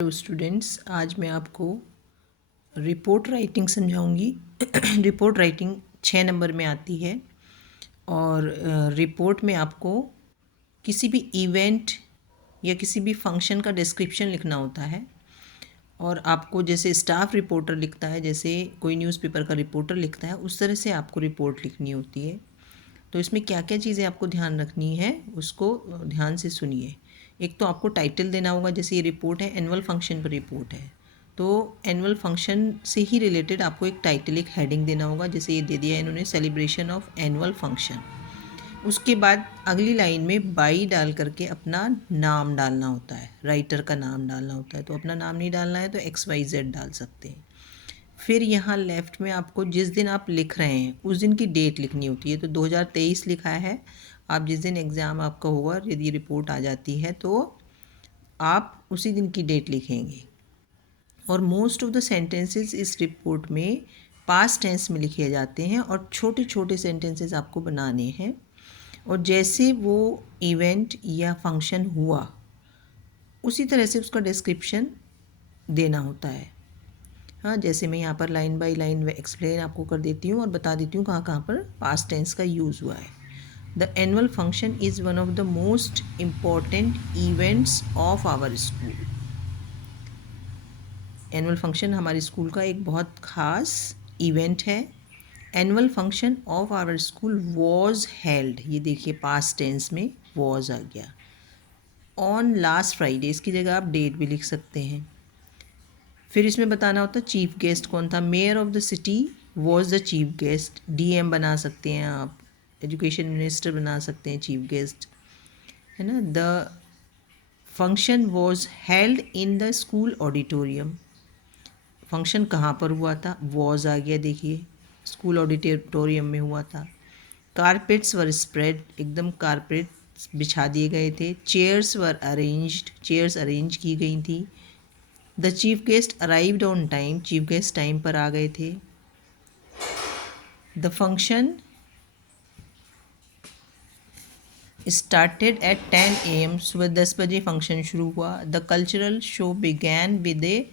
Hello students, आज मैं आपको रिपोर्ट राइटिंग समझाऊंगी। रिपोर्ट राइटिंग 6 नंबर में आती है और रिपोर्ट में आपको किसी भी इवेंट या किसी भी फंक्शन का डिस्क्रिप्शन लिखना होता है। और आपको जैसे स्टाफ रिपोर्टर लिखता है, जैसे कोई न्यूज़पेपर का रिपोर्टर लिखता है, उस तरह से आपको रिपोर्ट लिखनी होती है। तो इसमें क्या क्या चीज़ें आपको ध्यान रखनी है उसको ध्यान से सुनिए। एक तो आपको टाइटल देना होगा, जैसे ये रिपोर्ट है एनुअल फंक्शन पर रिपोर्ट है, तो एनुअल फंक्शन से ही रिलेटेड आपको एक टाइटल, एक हेडिंग देना होगा। जैसे ये दे दिया इन्होंने, सेलिब्रेशन ऑफ एनुअल फंक्शन। उसके बाद अगली लाइन में बाई डाल करके अपना नाम डालना होता है, राइटर का नाम डालना होता है। तो अपना नाम नहीं डालना है तो XYZ डाल सकते हैं। फिर यहाँ लेफ़्ट में आपको जिस दिन आप लिख रहे हैं उस दिन की डेट लिखनी होती है। तो 2023 लिखा है, आप जिस दिन एग्ज़ाम आपका होगा, यदि रिपोर्ट आ जाती है तो आप उसी दिन की डेट लिखेंगे। और मोस्ट ऑफ द सेंटेंसेस इस रिपोर्ट में पास्ट टेंस में लिखे जाते हैं और छोटे छोटे सेंटेंसेस आपको बनाने हैं। और जैसे वो इवेंट या फंक्शन हुआ उसी तरह से उसका डिस्क्रिप्शन देना होता है। हाँ, जैसे मैं यहाँ पर लाइन बाय लाइन एक्सप्लेन आपको कर देती हूँ और बता देती हूँ कहाँ कहाँ पर पास्ट टेंस का यूज़ हुआ है। The annual function is one of the most important events of our school. Annual function हमारे स्कूल का एक बहुत ख़ास इवेंट है। Annual function of our school was held, ये देखिए पास्ट टेंस में वॉज आ गया, ऑन लास्ट फ्राइडे। इसकी जगह आप डेट भी लिख सकते हैं। फिर इसमें बताना होता है चीफ गेस्ट कौन था। Mayor of the city was the chief guest. DM बना सकते हैं आप, एजुकेशन मिनिस्टर बना सकते हैं चीफ गेस्ट, है ना। The function was held in the school auditorium. Function कहाँ पर हुआ था, वॉज आ गया, देखिए स्कूल ऑडिटोरियम में हुआ था। कारपेट्स वर स्प्रेड, एकदम कारपेट्स बिछा दिए गए थे। चेयर्स वर अरेंज्ड, चेयर्स अरेंज की गई थी। The chief guest arrived on time, chief guest time पर आ गए थे। The function started at 10 AM, सुबह 10 बजे फंक्शन शुरू हुआ। The cultural show began with A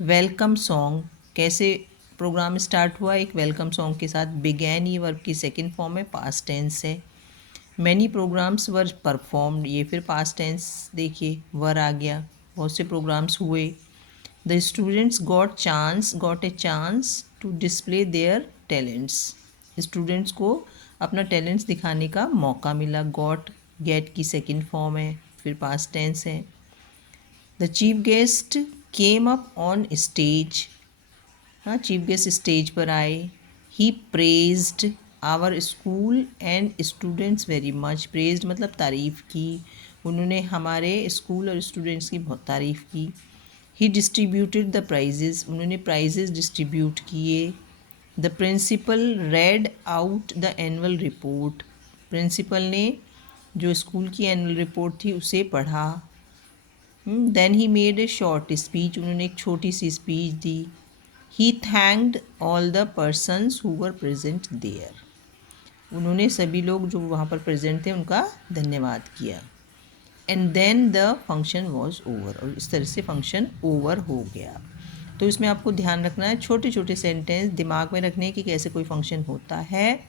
welcome song, कैसे प्रोग्राम स्टार्ट हुआ, एक वेलकम सॉन्ग के साथ। बिगैन ये वर्ब की सेकेंड फॉर्म है, पास्ट टेंस है। मैनी प्रोग्राम्स वर परफॉर्म्ड, ये फिर पास्ट टेंस, देखिए वर आ गया, बहुत से प्रोग्राम्स हुए। The students got a chance to display their talents, students को अपना टैलेंट्स दिखाने का मौका मिला। गॉट गेट की सेकेंड फॉर्म है, फिर पास्ट टेंस है। The chief guest came up on stage, हाँ चीफ गेस्ट स्टेज पर आए। He praised our school and students very much, praised मतलब तारीफ़ की, उन्होंने हमारे स्कूल और स्टूडेंट्स की बहुत तारीफ़ की। ही डिस्ट्रीब्यूटेड द प्राइजेज़, उन्होंने प्राइजेज़ डिस्ट्रीब्यूट किए। The principal read out the annual report, principal ने जो स्कूल की एनुअल रिपोर्ट थी उसे पढ़ा। Then he made a short speech, उन्होंने एक छोटी सी स्पीच दी। He thanked all the persons who were present there, उन्होंने सभी लोग जो वहाँ पर प्रेजेंट थे उनका धन्यवाद किया। And then the function was over, और इस तरह से फंक्शन ओवर हो गया। तो इसमें आपको ध्यान रखना है, छोटे छोटे सेंटेंस दिमाग में रखने कि कैसे कोई फंक्शन होता है,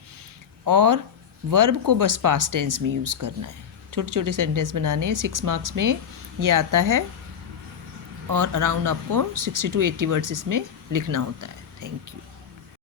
और वर्ब को बस पास्ट टेंस में यूज़ करना है। छोटे छोटे सेंटेंस बनाने हैं, 6 मार्क्स में ये आता है और अराउंड आपको 60 to 80 वर्ड्स इसमें लिखना होता है। Thank you.